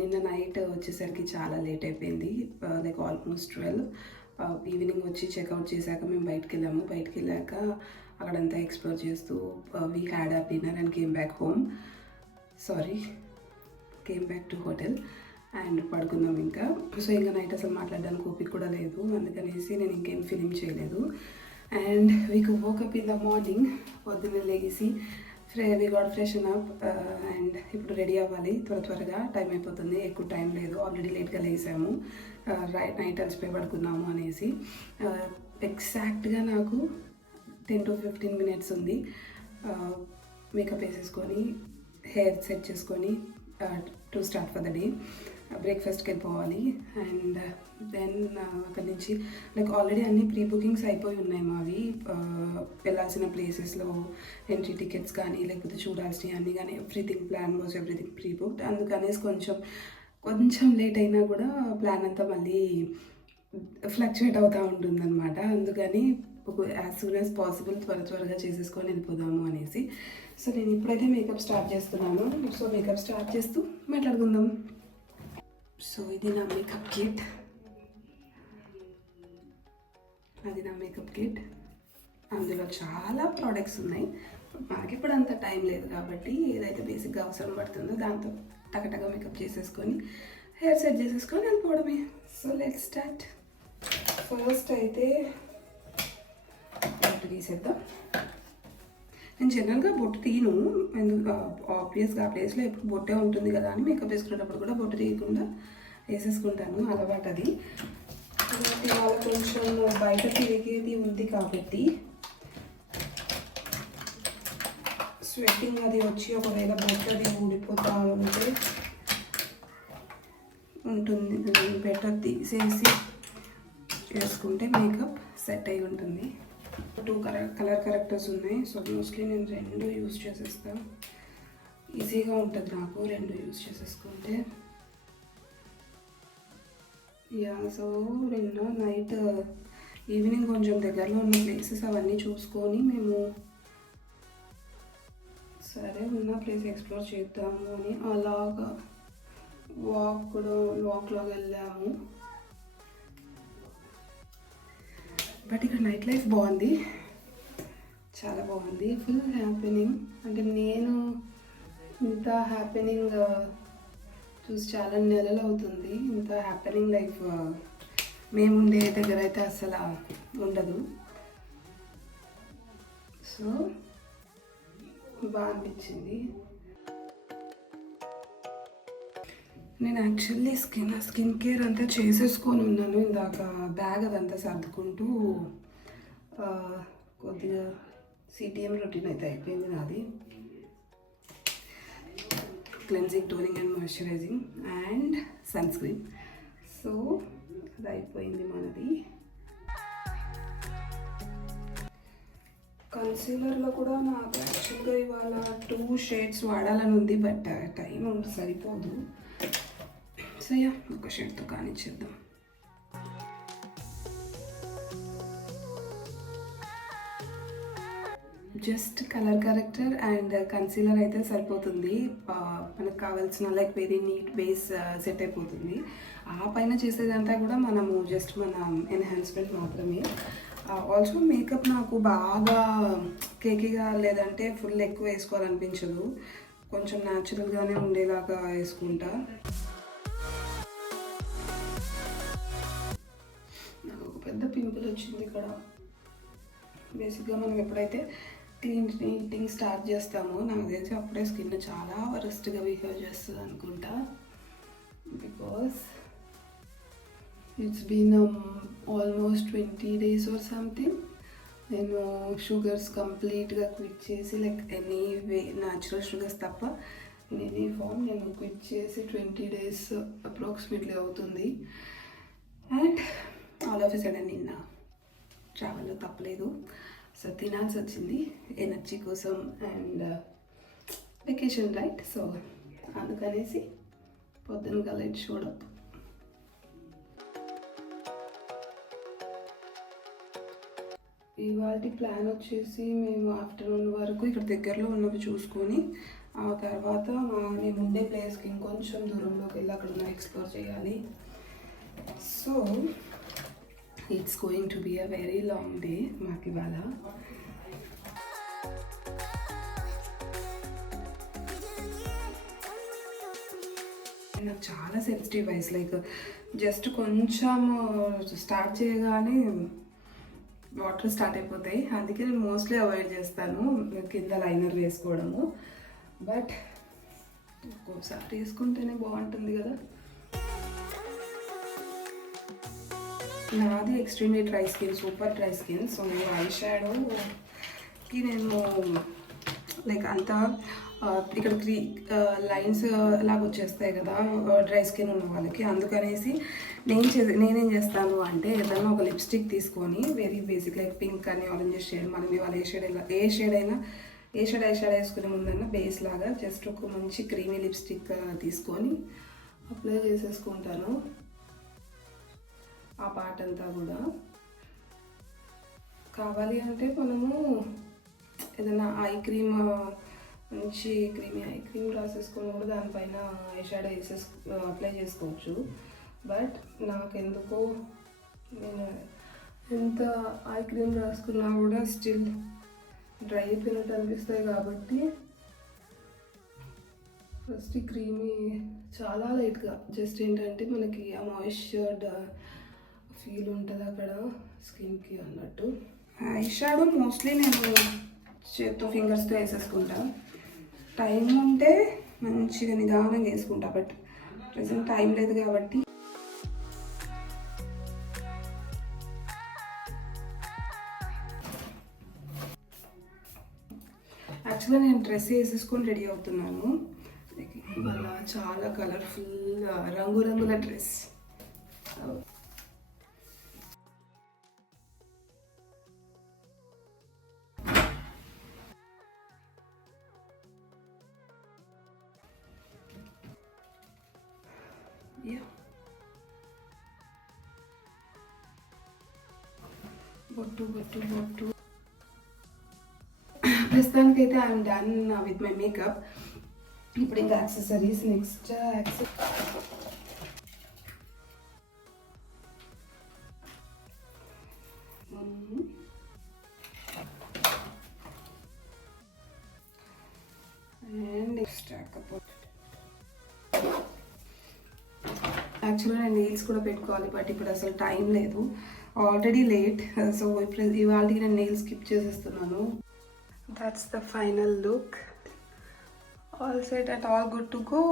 నిన్న నైట్ వచ్చేసరికి చాలా లేట్ అయిపోయింది, లైక్ ఆల్మోస్ట్ 12. ఈవినింగ్ వచ్చి చెక్అవుట్ చేశాక మేము బయటికి వెళ్ళాక అక్కడంతా ఎక్స్ప్లోర్ చేస్తూ we had a dinner and came back to hotel and పడుకున్నాం. ఇంకా నైట్ అసలు మాట్లాడడానికి ఓపిక కూడా లేదు, అందుకనేసి నేను ఇంకేం ఫిలిం చేయలేదు. And we woke up in the morning, పొద్దున్న లేచి we got freshen up and ఇప్పుడు రెడీ అవ్వాలి త్వరగా. టైం అయిపోతుంది, ఎక్కువ టైం లేదు, ఆల్రెడీ లేట్గా లేసాము, నైట్ అలసిపోయి పడుకున్నాము అనేసి. ఎగ్జాక్ట్గా నాకు 10 to 15 minutes ఉంది మేకప్ వేసేసుకొని హెయిర్ సెట్ చేసుకొని to start for the day. బ్రేక్ఫాస్ట్కి వెళ్ళిపోవాలి అండ్ దెన్ అక్కడి నుంచి లైక్ ఆల్రెడీ అన్ని ప్రీ బుకింగ్స్ అయిపోయి ఉన్నాయి మావి. వెళ్ళాల్సిన ప్లేసెస్లో ఎంట్రీ టికెట్స్ కానీ లేకపోతే చూడాల్సినవి అన్నీ కానీ ఎవ్రీథింగ్ ప్రీ బుక్డ్. అందుకనేసి కొంచెం లేట్ అయినా కూడా ప్లాన్ అంతా మళ్ళీ ఫ్లక్చువేట్ అవుతూ ఉంటుందన్నమాట. అందుకని యాజ్ సూన్ యాజ్ పాసిబుల్ త్వరగా చేసేసుకొని వెళ్ళిపోదాము అనేసి. సో నేను ఇప్పుడైతే మేకప్ స్టార్ట్ చేస్తున్నాను. సో మేకప్ స్టార్ట్ చేస్తూ మాట్లాడుకుందాం. సో ఇది నా మేకప్ కిట్, అందులో చాలా ప్రోడక్ట్స్ ఉన్నాయి. మనకి ఇప్పుడు అంత టైం లేదు కాబట్టి ఏదైతే బేసిక్గా అవసరం పడుతుందో దాంతో టకటగా మేకప్ చేసేసుకొని హెయిర్ సెట్ చేసేసుకొని వెళ్ళిపోవడమే. So let's start. ఫస్ట్ అయితే బొట్టు తీసేద్దాం. నేను జనరల్గా బొట్టు తీయను, ఎందుకు ఆబ్వియస్గా ఆ ప్లేస్లో ఎప్పుడు బొట్టే ఉంటుంది కదా అని మేకప్ వేసుకునేటప్పుడు కూడా బొట్టు తీయకుండా వేసేసుకుంటాను, అలవాటు అది. ఇవాళ కొంచెం బయట తిరిగేది ఉంది కాబట్టి స్వెట్టింగ్ అది వచ్చి ఒకవేళ బొట్టు అది ఊడిపోతూ ఉంటుంది, బెటర్ తీసేసి వేసుకుంటే మేకప్ సెట్ అయి ఉంటుంది. 2 కలర్ కరెక్టర్స్ ఉన్నాయి. సో మోస్ట్లీ నేను 2 యూజ్ చేసేస్తాను, ఈజీగా ఉంటుంది నాకు 2 యూజ్ చేసేసుకుంటే. సో నిన్న నైట్ ఈవినింగ్ కొంచెం దగ్గరలో ఉన్న ప్లేసెస్ అవన్నీ చూసుకొని మేము సరే ఉన్న ప్లేస్ ఎక్స్ప్లోర్ చేద్దాము అని అలాగా వాక్లో వెళ్ళాము. బట్ ఇక్కడ నైట్ లైఫ్ బాగుంది, చాలా బాగుంది, ఫుల్ హ్యాపెనింగ్. అంటే నేను ఇంత హ్యాపెనింగ్ చూసి చాలా నెలలు అవుతుంది. ఇంత హ్యాపెనింగ్ లైఫ్ మేము ఉండే దగ్గర అయితే అసలు ఉండదు. సో బాగా అనిపించింది. నేను యాక్చువల్లీ స్కిన్ కేర్ అంతా చేసేసుకొని ఉన్నాను. ఇందాక బ్యాగ్ అదంతా సర్దుకుంటూ కొద్దిగా సిటిఎం రొటీన్ అయితే అయిపోయింది నాది. Cleansing, toning and moisturizing and sunscreen. So అది అయిపోయింది మనది. కన్సీలర్లో కూడా నాకు యాక్చువల్గా ఇవాళ 2 షేడ్స్ వాడాలని ఉంది, బట్ టైం సరిపోదు. సో ఒక షేడ్తో కానిచ్చేద్దాం. Just colour corrector and concealer అయితే సరిపోతుంది. మనకు కావాల్సిన like very neat base set అయిపోతుంది. ఆ పైన చేసేదంతా కూడా మనము జస్ట్ మన ఎన్హాన్స్మెంట్ మాత్రమే. ఆల్సో మేకప్ నాకు బాగా కేకీగా లేదంటే ఫుల్ ఎక్కువ వేసుకోవాలనిపించదు, కొంచెం న్యాచురల్గానే ఉండేలాగా వేసుకుంటా. నాకు ఒక పెద్ద పింపుల్ వచ్చింది ఇక్కడ. బేసిక్గా మనం ఎప్పుడైతే క్లీనింగ్ స్టార్ట్ చేస్తామో నాకు తెలిసి అప్పుడే స్కిన్ చాలా వరస్ట్గా బిహేవ్ చేస్తుంది అనుకుంటా. Because it's been almost 20 days or something. నేను షుగర్స్ కంప్లీట్గా క్విట్ చేసి లైక్ న్యాచురల్ షుగర్స్ తప్ప ఇన్ ఎనీ ఫామ్ నేను క్విట్ చేసి 20 days అప్రాక్సిమేట్లీ అవుతుంది. And all of a sudden నిన్న ట్రావెల్లో తప్పలేదు, సో తినాల్సి వచ్చింది ఎనర్జీ కోసం అండ్ వెకేషన్ రైట్. సో అందుకనేసి పొద్దునగా లైట్ షోడప్. ఇవాళ ప్లాన్ వచ్చేసి మేము ఆఫ్టర్నూన్ వరకు ఇక్కడ దగ్గరలో ఉన్నవి చూసుకొని ఆ తర్వాత నేను ఉండే ప్లేస్కి ఇంకొంచెం దూరంలోకి వెళ్ళి అక్కడ ఎక్స్ప్లోర్ చేయాలి. So it's going to be a very long day మాకు ఇవాళ. నాకు చాలా సెన్సిటివ్ ఐస్, లైక్ జస్ట్ కొంచెం స్టార్ట్ చేయగానే వాటర్ స్టార్ట్ అయిపోతాయి. అందుకే నేను మోస్ట్లీ అవాయిడ్ చేస్తాను కింద లైనర్ వేసుకోవడము. బట్ ఒక్కోసారి వేసుకుంటేనే బాగుంటుంది కదా. నాది extremely dry skin, super dry skin. So eye షాడోకి నేను లైక్ అంతా ఇక్కడ లైన్స్ లాగా వచ్చేస్తాయి కదా డ్రై స్కిన్ ఉన్న వాళ్ళకి. అందుకనేసి నేనేం చేస్తాను అంటే ఏదైనా ఒక లిప్స్టిక్ తీసుకొని వెరీ బేసిక్ లైక్ పింక్ అని ఆరెంజ్ షేడ్, మనం ఇవాళ ఏ షేడ్ వేసుకునే ముందన్నా బేస్ లాగా జస్ట్ ఒక మంచి క్రీమీ లిప్స్టిక్ తీసుకొని అప్లై చేసేసుకుంటాను ఆ పార్ట్ అంతా కూడా. కావాలి అంటే మనము ఏదైనా ఐ క్రీమ్, మంచి క్రీమీ ఐ క్రీమ్ రాసేసుకొని కూడా దానిపైన ఐ షాడో అప్లై చేసుకోవచ్చు. బట్ నాకెందుకో నేను ఎంత ఐ క్రీమ్ రాసుకున్నా కూడా స్టిల్ డ్రై అయిపోయినట్టు అనిపిస్తాయి. కాబట్టి ఫస్ట్ క్రీమీ చాలా లైట్గా జస్ట్ ఏంటంటే మనకి ఆ మాయిశ్చర్డ్ ఫీల్ ఉంటుంది అక్కడ స్కిన్కి అన్నట్టు. ఐ షాడో మోస్ట్లీ నేను చేత్తో ఫింగర్స్తో వేసేసుకుంటా. టైం ఉంటే మంచిగా నిదానంగా వేసుకుంటా. బట్ ప్రెసెంట్ టైం లేదు కాబట్టి యాక్చువల్గా నేను డ్రెస్ వేసేసుకొని రెడీ అవుతున్నాను. ఇవాళ చాలా కలర్ఫుల్ రంగురంగుల డ్రెస్. బొట్టు ప్రస్తుతానికైతే I'm done with my makeup. ఇప్పుడు ఇంకా యాక్సెసరీస్. నెక్స్ట్ యాక్చువల్గా నేను నెయిల్స్ కూడా పెట్టుకోవాలి. బట్ ఇప్పుడు అసలు టైం లేదు, ఆల్రెడీ లేట్. సో ఇప్పుడు ఇవాళకి నేను నెయిల్ స్కిప్ చేసేస్తున్నాను. That's the final look. All set and all good to go.